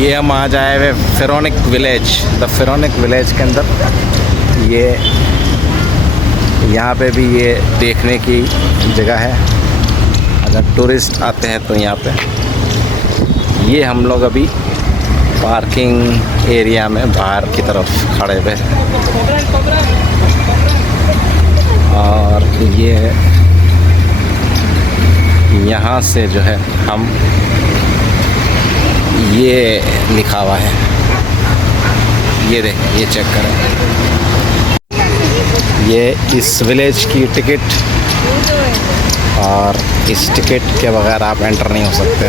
ये हम आ जाए हुए फेरोनिक विलेज, द फेरोनिक विलेज के अंदर। ये यहाँ पे भी ये देखने की जगह है, अगर टूरिस्ट आते हैं तो यहाँ पे। ये हम लोग अभी पार्किंग एरिया में बाहर की तरफ खड़े हुए, और ये यहाँ से जो है हम, ये लिखा हुआ है, ये देख, ये चेक करें, ये इस विलेज की टिकट, और इस टिकट के बगैर आप एंटर नहीं हो सकते।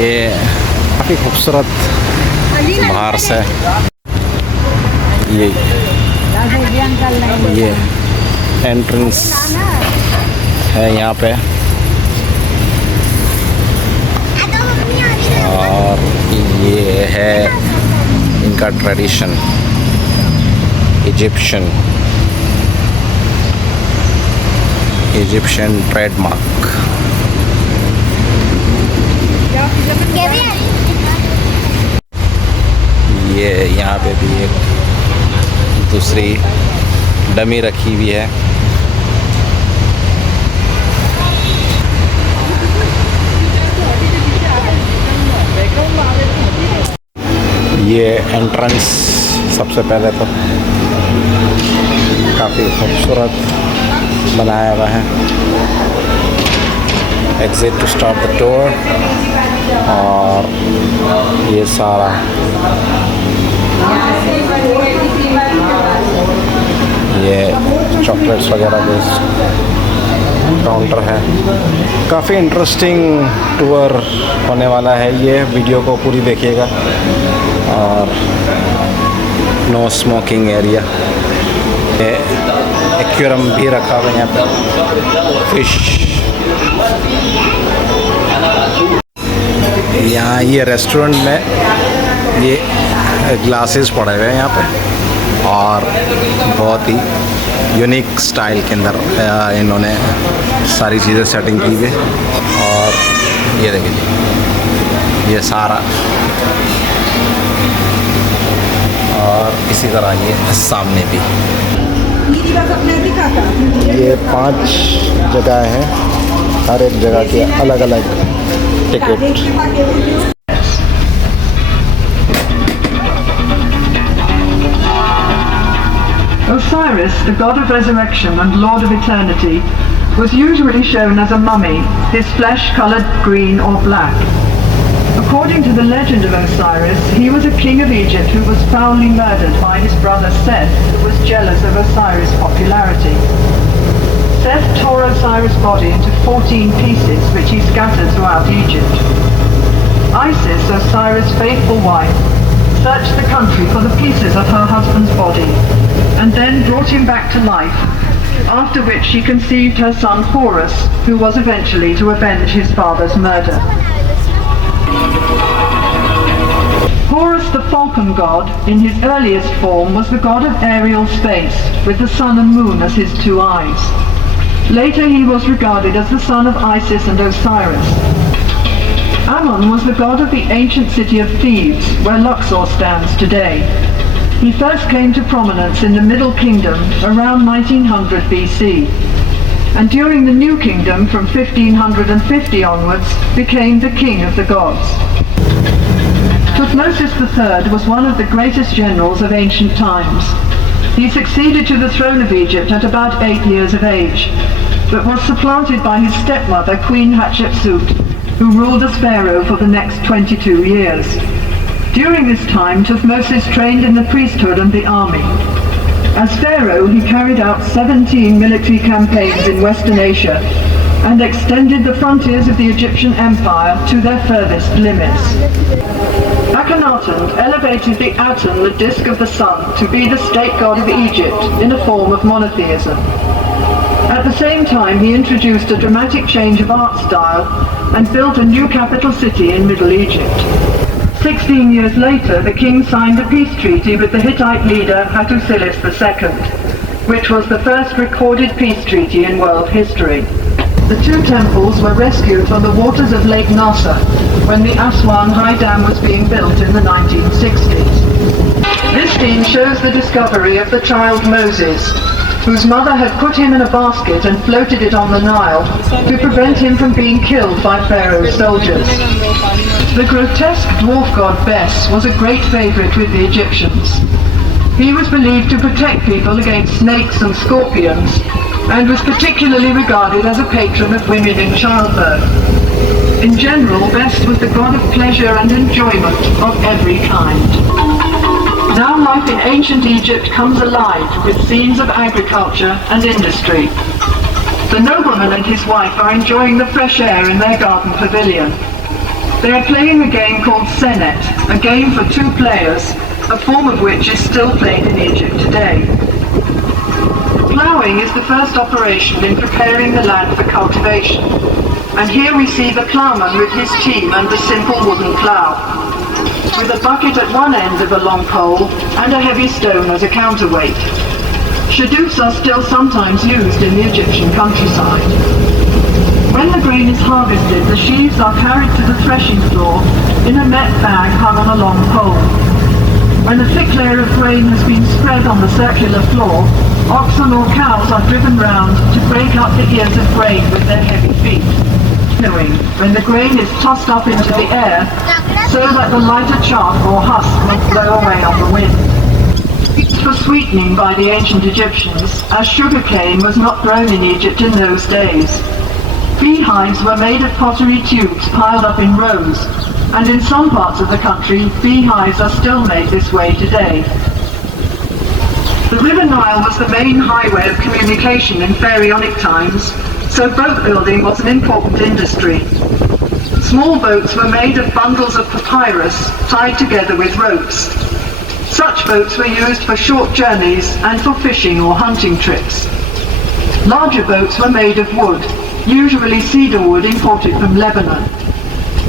ये काफ़ी खूबसूरत बाहर से ये एंट्रेंस है यहाँ पे, और ये है इनका ट्रेडिशन, इजिप्शियन ट्रेडमार्क। ये यहाँ पे भी एक दूसरी डमी रखी हुई है। ये एंट्रेंस सबसे पहले तो काफ़ी खूबसूरत बनाया हुआ है। Exit to stop the door, और ये सारा ये चॉकलेट्स वगैरह के काउंटर है। काफ़ी इंटरेस्टिंग टूर होने वाला है, ये वीडियो को पूरी देखिएगा। और नो स्मोकिंग एरिया, एक्वेरियम भी रखा हुआ है यहाँ पे, फिश। यहाँ ये रेस्टोरेंट में ये ग्लासेस पड़े हुए हैं यहाँ पे, और बहुत ही यूनिक स्टाइल के अंदर इन्होंने सारी चीज़ें सेटिंग की हुई। और ये देखिए, ये सारा, और इसी तरह ये सामने भी, ये 5 जगह हैं, हर एक जगह के अलग अलग ticket. Osiris, the god of resurrection and lord of eternity, was usually shown as a mummy, his flesh coloured green or black. According to the legend of Osiris, he was a king of Egypt who was foully murdered by his brother Seth, who was jealous of Osiris' popularity. Seth tore Osiris' body into 14 pieces, which he scattered throughout Egypt. Isis, Osiris' faithful wife, searched the country for the pieces of her husband's body, and then brought him back to life, after which she conceived her son Horus, who was eventually to avenge his father's murder. Horus, the falcon god, in his earliest form, was the god of aerial space, with the sun and moon as his 2 eyes. Later he was regarded as the son of Isis and Osiris. Ammon was the god of the ancient city of Thebes, where Luxor stands today. He first came to prominence in the Middle Kingdom around 1900 BC, and during the New Kingdom from 1550 onwards became the king of the gods. Thutmosis III was one of the greatest generals of ancient times. He succeeded to the throne of Egypt at about 8 years of age, but was supplanted by his stepmother Queen Hatshepsut, who ruled as pharaoh for the next 22 years. During this time, Thutmosis trained in the priesthood and the army. As pharaoh, he carried out 17 military campaigns in Western Asia and extended the frontiers of the Egyptian Empire to their furthest limits. Akhenaten elevated the Aten, the disk of the sun, to be the state god of Egypt in a form of monotheism. At the same time, he introduced a dramatic change of art style and built a new capital city in Middle Egypt. 16 years later, the king signed a peace treaty with the Hittite leader Hattusilis II, which was the first recorded peace treaty in world history. The two temples were rescued from the waters of Lake Nasser when the Aswan High Dam was being built in the 1960s. This scene shows the discovery of the child Moses, whose mother had put him in a basket and floated it on the Nile to prevent him from being killed by Pharaoh's soldiers. The grotesque dwarf god Bes was a great favorite with the Egyptians. He was believed to protect people against snakes and scorpions, and was particularly regarded as a patron of women in childbirth. In general, Bes was the god of pleasure and enjoyment of every kind. Now life in ancient Egypt comes alive with scenes of agriculture and industry. The nobleman and his wife are enjoying the fresh air in their garden pavilion. They are playing a game called Senet, a game for two players, a form of which is still played in Egypt today. Ploughing is the first operation in preparing the land for cultivation, and here we see the ploughman with his team and the simple wooden plough, with a bucket at one end of a long pole and a heavy stone as a counterweight. Shadoofs are still sometimes used in the Egyptian countryside. When the grain is harvested, the sheaves are carried to the threshing floor in a net bag hung on a long pole. When a thick layer of grain has been spread on the circular floor, oxen or cows are driven round to break up the ears of grain with their heavy feet. When the grain is tossed up into the air, so that the lighter chaff or husk will blow away on the wind. For sweetening by the ancient Egyptians, as sugarcane was not grown in Egypt in those days. Beehives were made of pottery tubes piled up in rows, and in some parts of the country, beehives are still made this way today. The River Nile was the main highway of communication in pharaonic times, so boat building was an important industry. Small boats were made of bundles of papyrus tied together with ropes. Such boats were used for short journeys and for fishing or hunting trips. Larger boats were made of wood, usually cedar wood imported from Lebanon.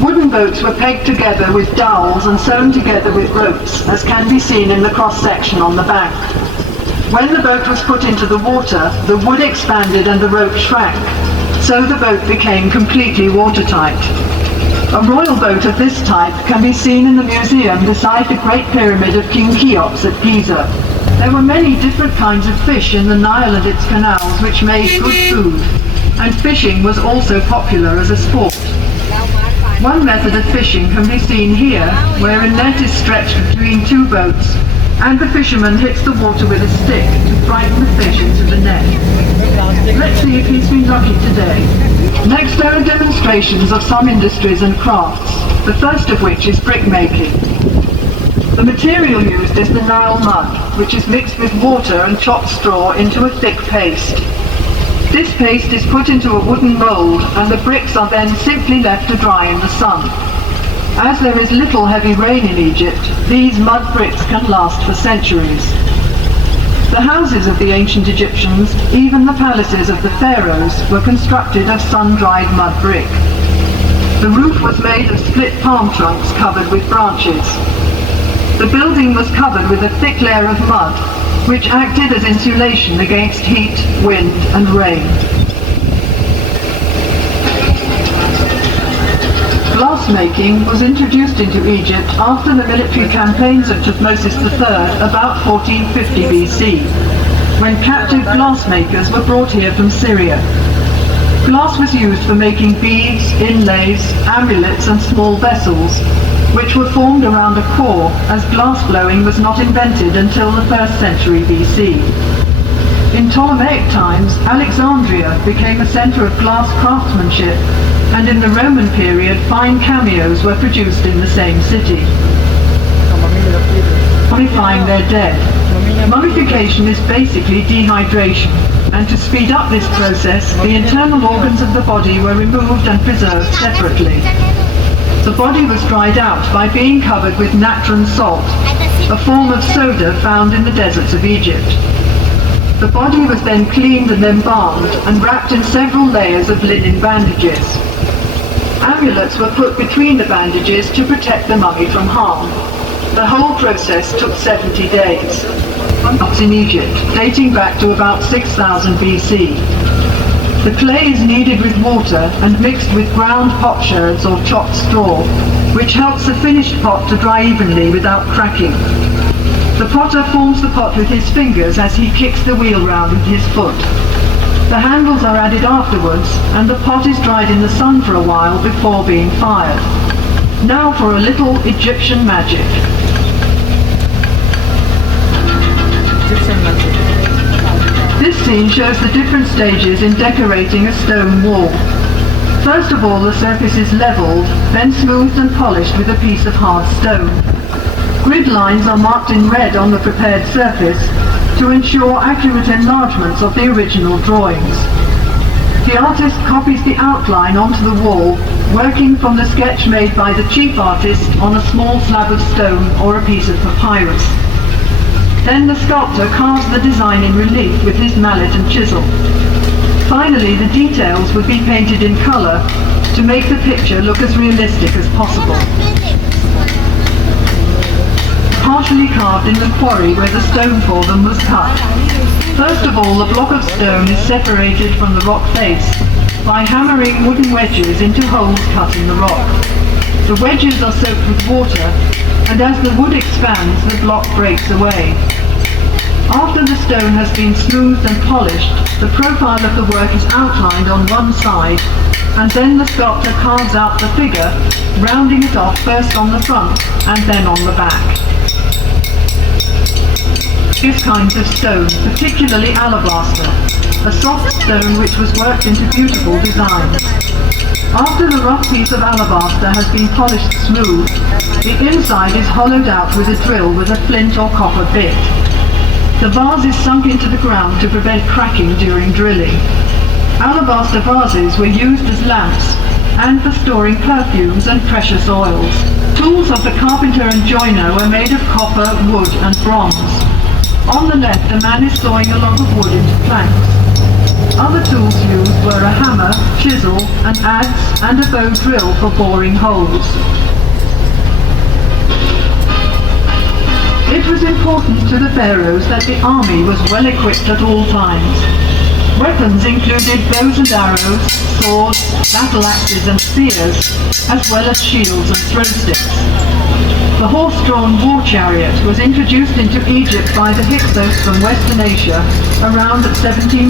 Wooden boats were pegged together with dowels and sewn together with ropes, as can be seen in the cross-section on the bank. When the boat was put into the water, the wood expanded and the rope shrank, so the boat became completely watertight. A royal boat of this type can be seen in the museum beside the Great Pyramid of King Cheops at Giza. There were many different kinds of fish in the Nile and its canals which made good food, and fishing was also popular as a sport. One method of fishing can be seen here, where a net is stretched between two boats, and the fisherman hits the water with a stick to frighten the fish into the net. Let's see if he's been lucky today. Next there are demonstrations of some industries and crafts, the first of which is brickmaking. The material used is the Nile mud, which is mixed with water and chopped straw into a thick paste. This paste is put into a wooden mould, and the bricks are then simply left to dry in the sun. As there is little heavy rain in Egypt, these mud bricks can last for centuries. The houses of the ancient Egyptians, even the palaces of the pharaohs, were constructed of sun-dried mud brick. The roof was made of split palm trunks covered with branches. The building was covered with a thick layer of mud, which acted as insulation against heat, wind, and rain. Glassmaking was introduced into Egypt after the military campaigns of Thutmose III about 1450 BC, when captive glassmakers were brought here from Syria. Glass was used for making beads, inlays, amulets, and small vessels, which were formed around a core, as glass blowing was not invented until the 1st century BC. In Ptolemaic times, Alexandria became a center of glass craftsmanship, and in the Roman period, fine cameos were produced in the same city. Mummifying their dead. Mummification is basically dehydration, and to speed up this process, the internal organs of the body were removed and preserved separately. The body was dried out by being covered with natron salt, a form of soda found in the deserts of Egypt. The body was then cleaned and embalmed and wrapped in several layers of linen bandages. Amulets were put between the bandages to protect the mummy from harm. The whole process took 70 days. In Egypt, dating back to about 6000 BC. The clay is kneaded with water and mixed with ground potsherds or chopped straw, which helps the finished pot to dry evenly without cracking. The potter forms the pot with his fingers as he kicks the wheel round with his foot. The handles are added afterwards, and the pot is dried in the sun for a while before being fired. Now for a little Egyptian magic. This scene shows the different stages in decorating a stone wall. First of all, the surface is levelled, then smoothed and polished with a piece of hard stone. Grid lines are marked in red on the prepared surface to ensure accurate enlargements of the original drawings. The artist copies the outline onto the wall, working from the sketch made by the chief artist on a small slab of stone or a piece of papyrus. Then the sculptor carves the design in relief with his mallet and chisel. Finally, the details would be painted in colour to make the picture look as realistic as possible. Partially carved in the quarry where the stone for them was cut. First of all, the block of stone is separated from the rock face by hammering wooden wedges into holes cut in the rock. The wedges are soaked with water, and as the wood expands, the block breaks away. After the stone has been smoothed and polished, the profile of the work is outlined on one side, and then the sculptor carves out the figure, rounding it off first on the front and then on the back. Various kinds of stone, particularly alabaster, a soft stone which was worked into beautiful designs. After the rough piece of alabaster has been polished smooth, the inside is hollowed out with a drill with a flint or copper bit. The vase is sunk into the ground to prevent cracking during drilling. Alabaster vases were used as lamps and for storing perfumes and precious oils. Tools of the carpenter and joiner were made of copper, wood and bronze. On the left, a man is sawing a log of wood into planks. Other tools used were a hammer, chisel, an adze and a bow drill for boring holes. It was important to the pharaohs that the army was well equipped at all times. Weapons included bows and arrows, swords, battle axes and spears, as well as shields and throw sticks. The horse-drawn war chariot was introduced into Egypt by the Hyksos from Western Asia around 1700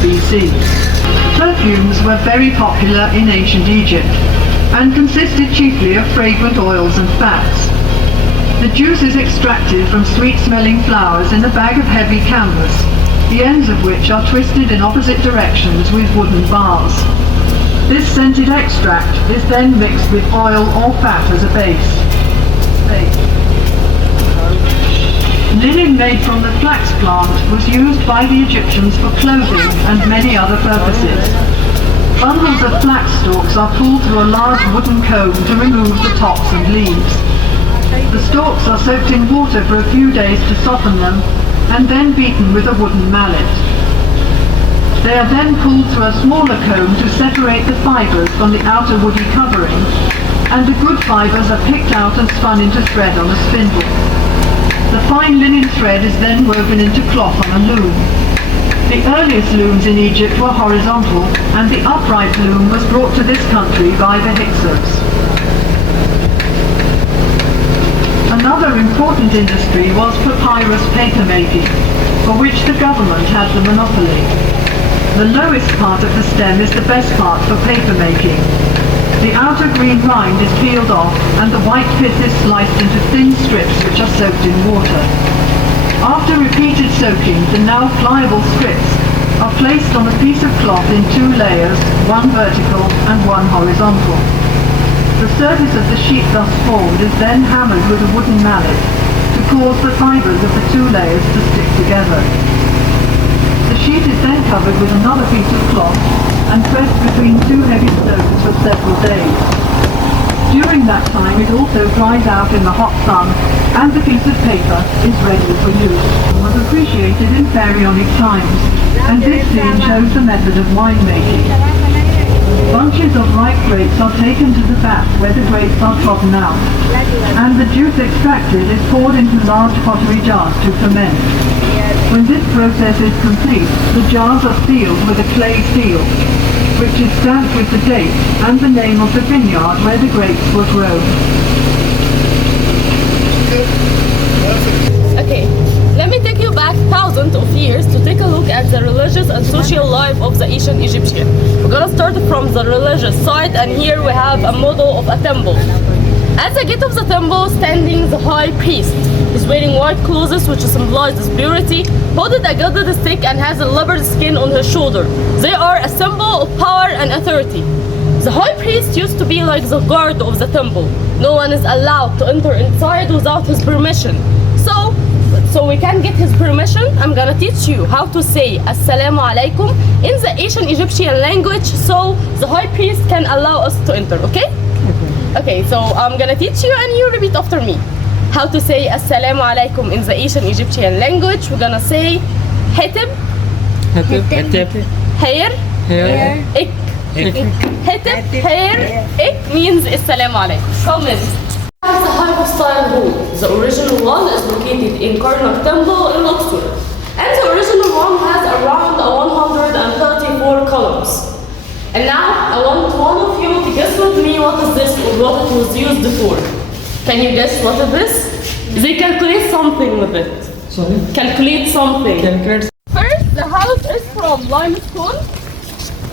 BC. Perfumes were very popular in ancient Egypt and consisted chiefly of fragrant oils and fats. The juice is extracted from sweet-smelling flowers in a bag of heavy canvas, the ends of which are twisted in opposite directions with wooden bars. This scented extract is then mixed with oil or fat as a base. Linen made from the flax plant was used by the Egyptians for clothing and many other purposes. Bundles of flax stalks are pulled through a large wooden comb to remove the tops and leaves. The stalks are soaked in water for a few days to soften them, and then beaten with a wooden mallet. They are then pulled through a smaller comb to separate the fibres from the outer woody covering, and the good fibres are picked out and spun into thread on a spindle. The fine linen thread is then woven into cloth on a loom. The earliest looms in Egypt were horizontal, and the upright loom was brought to this country by the Hyksos. Another important industry was papyrus paper making, for which the government had the monopoly. The lowest part of the stem is the best part for paper making. The outer green rind is peeled off and the white pith is sliced into thin strips which are soaked in water. After repeated soaking, the now pliable strips are placed on a piece of cloth in two layers, one vertical and one horizontal. The surface of the sheet thus formed is then hammered with a wooden mallet to cause the fibres of the two layers to stick together. The sheet is then covered with another piece of cloth and pressed between two heavy stones for several days. During that time it also dries out in the hot sun and the piece of paper is ready for use. It was appreciated in pharaonic times, and this scene shows the method of winemaking. Bunches of ripe grapes are taken to the vat where the grapes are trodden out, and the juice extracted is poured into large pottery jars to ferment. When this process is complete, the jars are sealed with a clay seal, which is stamped with the date and the name of the vineyard where the grapes were grown. Okay, let me take you back thousands of years to take a look at the religious and social life of the ancient Egyptian. We're gonna start from the religious side, and here we have a model of a temple. At the gate of the temple, standing the high priest. He's wearing white clothes, which symbolizes purity, holding a gilded stick and has a leopard skin on his shoulder. They are a symbol of power and authority. The high priest used to be like the guard of the temple. No one is allowed to enter inside without his permission. So we can get his permission. I'm gonna teach you how to say Assalamu alaikum in the ancient Egyptian language, so the high priest can allow us to enter, okay? Okay, so I'm gonna teach you and you repeat after me. How to say Assalamu alaikum in the ancient Egyptian language. We're gonna say Hitib, Hair, Ik. Hitib, Hair, Ik means Assalamu alaikum. Comment. The hypostyle hall. The original one is located in Karnak Temple in Luxor. And the original one has around 134 columns. And now I want one of you to guess with me what is this or what it was used for. Can you guess what is this? They calculate something with it. Sorry? Calculate something. Calculate. First, the house is from limestone.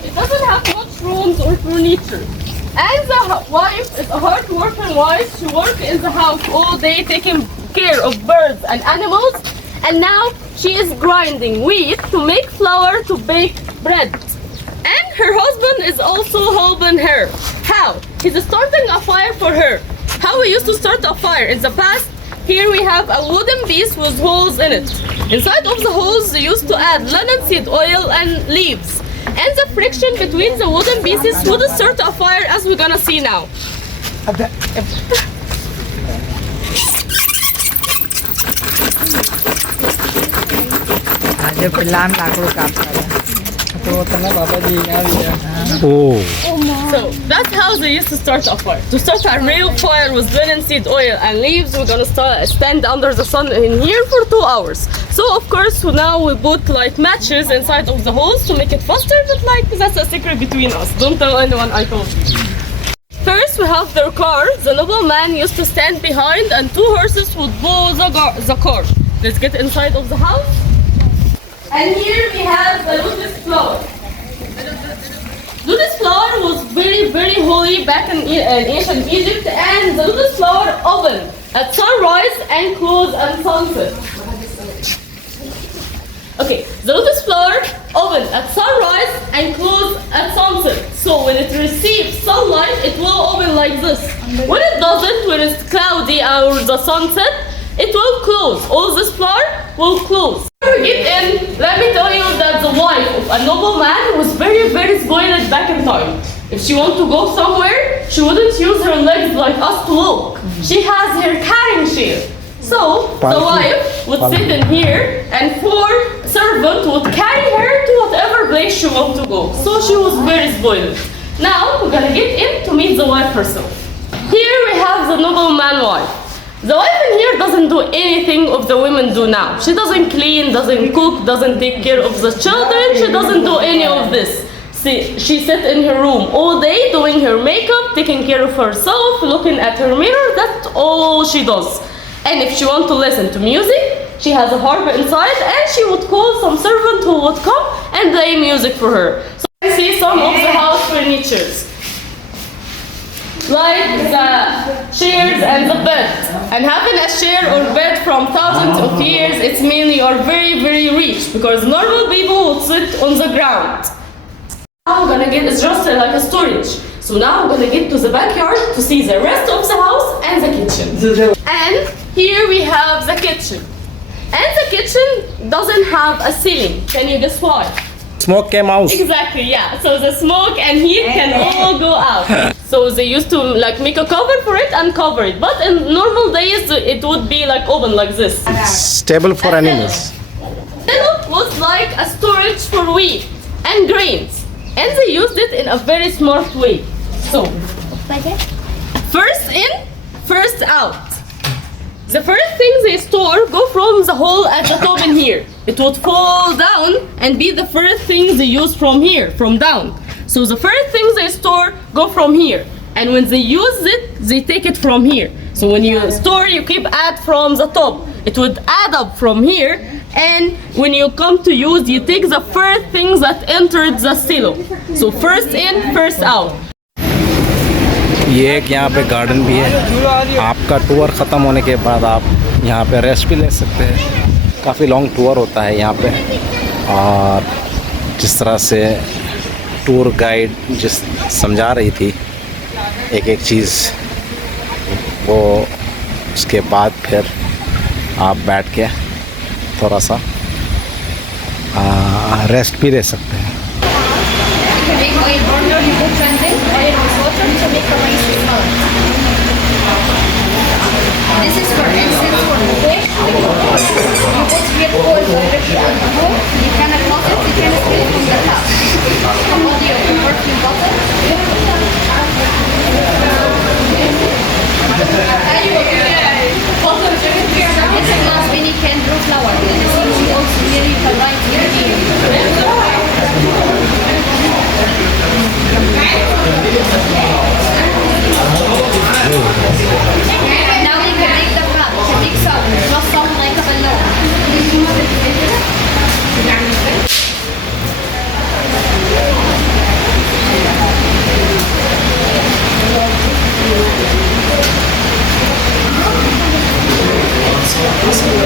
It doesn't have much rooms or furniture. And the wife is a hard-working wife. She works in the house all day taking care of birds and animals. And now she is grinding wheat to make flour to bake bread. And her husband is also helping her. How? He's starting a fire for her. How we used to start a fire in the past? Here we have a wooden piece with holes in it. Inside of the holes, they used to add linseed oil and leaves. And the friction between the wooden pieces would start a fire, as we're gonna see now. આજે પેલા લાકડું કાપતા તો તને બાબાજી આવી ગયા. Oh. So that's how they used to start a fire. To start a real fire with linseed oil and leaves, we're gonna stand under the sun in here for 2 hours. So of course now we put like matches inside of the holes to make it faster, but like that's a secret between us. Don't tell anyone I told you. First we have their car. The nobleman used to stand behind and 2 horses would pull the car. Let's get inside of the house. And here we have the lotus flower. Lotus flower was very, very holy back in ancient Egypt, and the lotus flower opened at sunrise and closed at sunset. Okay, the lotus flower opened at sunrise and closed at sunset. So when it receives sunlight, it will open like this. When it doesn't, when it's cloudy or the sunset, it will close. All this flower will close. Before we get in, let me tell you that the wife of a nobleman was very, very spoiled back in time. If she wants to go somewhere, she wouldn't use her legs like us to walk. She has her carrying chair. So the wife would sit in here and 4 servants would carry her to whatever place she wants to go. So she was very spoiled. Now we're gonna get in to meet the wife herself. Here we have the nobleman wife. The wife in here doesn't do anything of the women do now. She doesn't clean, doesn't cook, doesn't take care of the children. She doesn't do any of this. See, she sits in her room all day doing her makeup, taking care of herself, looking at her mirror. That's all she does. And if she wants to listen to music, she has a harp inside and she would call some servant who would come and play music for her. So you can see some of the house furniture. Like the chairs and the bed. And having a chair or bed from thousands of years, it means you are very, very rich, because normal people would sit on the ground. Now we're gonna get, it's just like a storage. So now we're gonna get to the backyard to see the rest of the house and the kitchen. And here we have the kitchen. And the kitchen doesn't have a ceiling. Can you guess why? Smoke came out. Exactly, yeah. So the smoke and heat can all go out. So they used to like make a cover for it and cover it. But in normal days, it would be like open like this. Stable for animals. Then it was like a storage for wheat and grains. and they used it in a very smart way. So, first in, first out. The first thing they store go from the hole at the top in here. It would fall down and be the first thing they use from here, from down. So the first things they store go from here. And when they use it, they take it from here. So when you store, you keep add from the top. It would add up from here. And when you come to use, you take the first things that entered the silo. So first in, first out. ये एक यहाँ पे garden भी है। आपका tour ख़त्म होने के बाद आप यहाँ पे रेस्ट भी ले सकते हैं। काफ़ी लॉन्ग टूर होता है यहाँ पे, और जिस तरह से टूर गाइड जिस समझा रही थी एक एक चीज़, वो उसके बाद फिर आप बैठ के थोड़ा सा रेस्ट भी ले सकते हैं। This is for instance for fish. You put here oil directly on the hole. You cannot close it. You can spill it from the top. Hold your perfume bottle. It's a glass when you can grow flower. This is also here you can write your name. Now you can make the cup. You can make some. Just some like a balloon.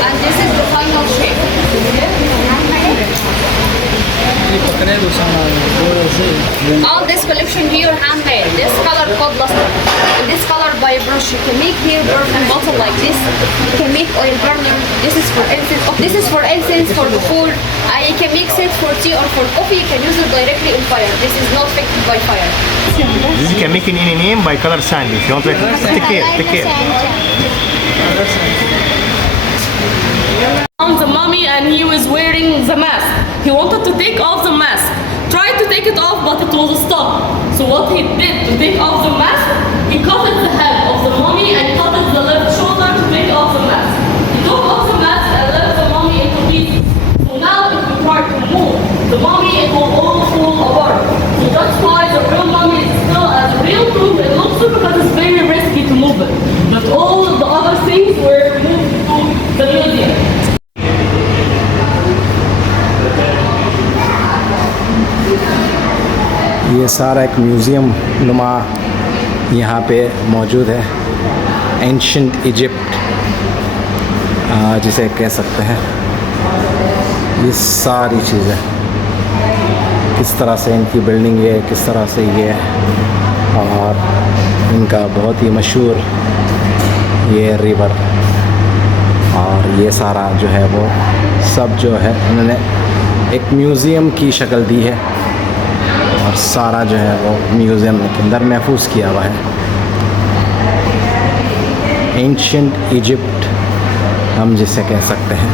And this is the final shape. All this collection here handmade. This color called luster. And this color by brush. You can make here perfume bottle like this. You can make oil burner. This is for instance. This is for instance for the food. You can mix it for tea or for coffee. You can use it directly in fire. This is not affected by fire. This you can make in any name by color sand. If you want to take care, take care. Found the mummy and he was wearing the mask. He wanted to take off the mask. Tried to take it off, but it was stuck. So what he did to take off the mask, he cut the head of the mummy and cut the left shoulder to take off the mask. He took off the mask and left the mummy into pieces. So now if we try to move the mummy, it will all fall apart. So that's why the real mummy is still as real proof. It looks good because it's very risky to move it. But all of the other things were moved to the museum. ये सारा एक museum नुमा यहाँ पे मौजूद है। Ancient Egypt जिसे कह सकते हैं। ये सारी चीज़ें किस तरह से इनकी बिल्डिंग है, किस तरह से ये है, और इनका बहुत ही मशहूर ये रिवर, और ये सारा जो है वो सब जो है उन्होंने एक म्यूज़ियम की शक्ल दी है, और सारा जो है वो म्यूज़ियम के अंदर महफूज किया हुआ है। एंशिएंट इजिप्ट हम जिसे कह सकते हैं।